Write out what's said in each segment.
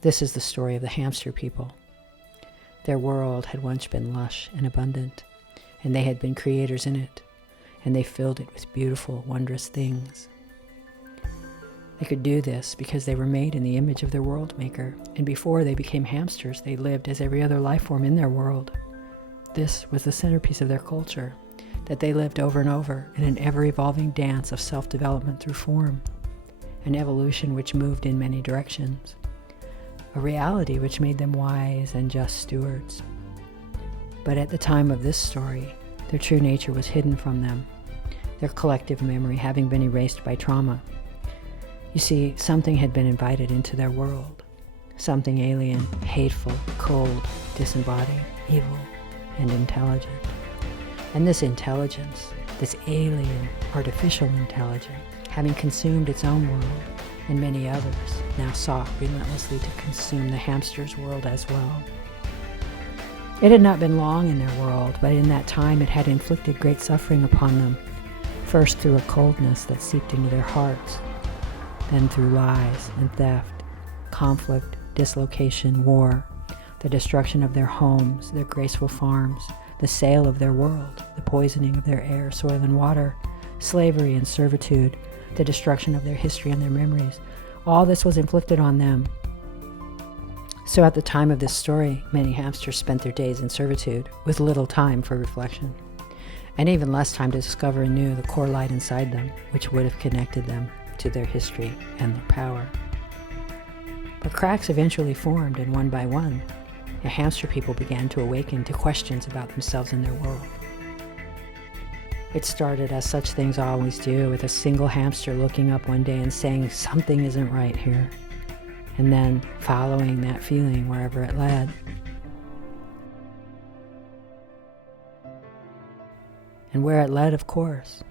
This is the story of the hamster people. Their world had once been lush and abundant, and they had been creators in it, and they filled it with beautiful, wondrous things. They could do this because they were made in the image of their world maker, and before they became hamsters, they lived as every other life form in their world. This was the centerpiece of their culture, that they lived over and over in an ever-evolving dance of self-development through form, an evolution which moved in many directions, a reality which made them wise and just stewards. But at the time of this story, their true nature was hidden from them, their collective memory having been erased by trauma. You see, something had been invited into their world, something alien, hateful, cold, disembodied, evil, and intelligent. And this intelligence, this alien, artificial intelligence, having consumed its own world and many others, now sought relentlessly to consume the hamster's world as well. It had not been long in their world, but in that time it had inflicted great suffering upon them, first through a coldness that seeped into their hearts, then through lies and theft, conflict, dislocation, war, the destruction of their homes, their graceful farms, the sale of their world, the poisoning of their air, soil, and water, slavery and servitude, the destruction of their history and their memories. All this was inflicted on them. So at the time of this story, many hamsters spent their days in servitude, with little time for reflection, and even less time to discover anew the core light inside them, which would have connected them to their history and their power. But cracks eventually formed, and one by one, the hamster people began to awaken to questions about themselves and their world. It started, as such things always do, with a single hamster looking up one day and saying, "Something isn't right here," and then following that feeling wherever it led. And where it led, of course,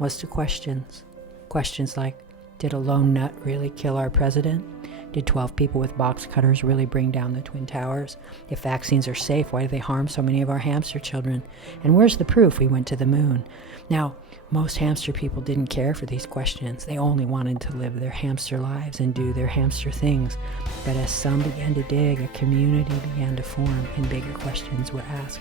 was to questions. Questions like, did a lone nut really kill our president? Did 12 people with box cutters really bring down the Twin Towers? If vaccines are safe, why do they harm so many of our hamster children? And where's the proof we went to the moon? Now, most hamster people didn't care for these questions. They only wanted to live their hamster lives and do their hamster things. But as some began to dig, a community began to form, and bigger questions were asked.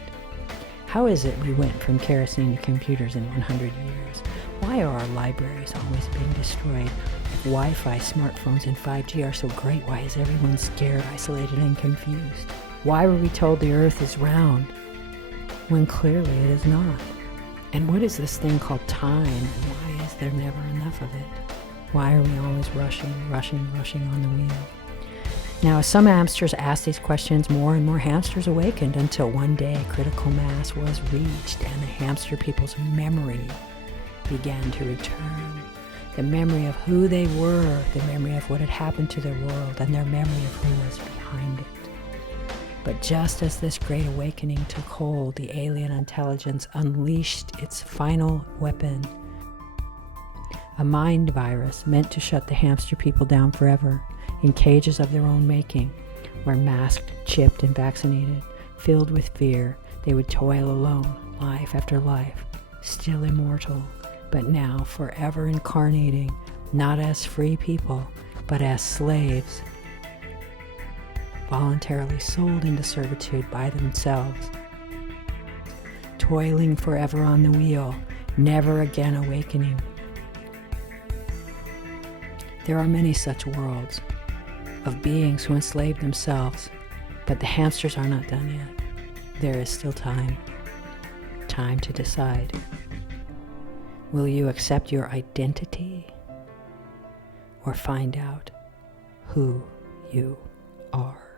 How is it we went from kerosene to computers in 100 years? Why are our libraries always being destroyed? If Wi-Fi, smartphones, and 5G are so great, why is everyone scared, isolated, and confused? Why were we told the Earth is round when clearly it is not? And what is this thing called time, and why is there never enough of it? Why are we always rushing on the wheel? Now, as some hamsters asked these questions, more and more hamsters awakened until one day critical mass was reached and the hamster people's memory began to return. The memory of who they were, the memory of what had happened to their world, and their memory of who was behind it. But just as this great awakening took hold, the alien intelligence unleashed its final weapon, a mind virus meant to shut the hamster people down forever in cages of their own making, where masked, chipped, and vaccinated, filled with fear, they would toil alone, life after life, still immortal, but now forever incarnating, not as free people, but as slaves, voluntarily sold into servitude by themselves, toiling forever on the wheel, never again awakening. There are many such worlds of beings who enslave themselves, but the hamsters are not done yet. There is still time to decide. Will you accept your identity or find out who you are?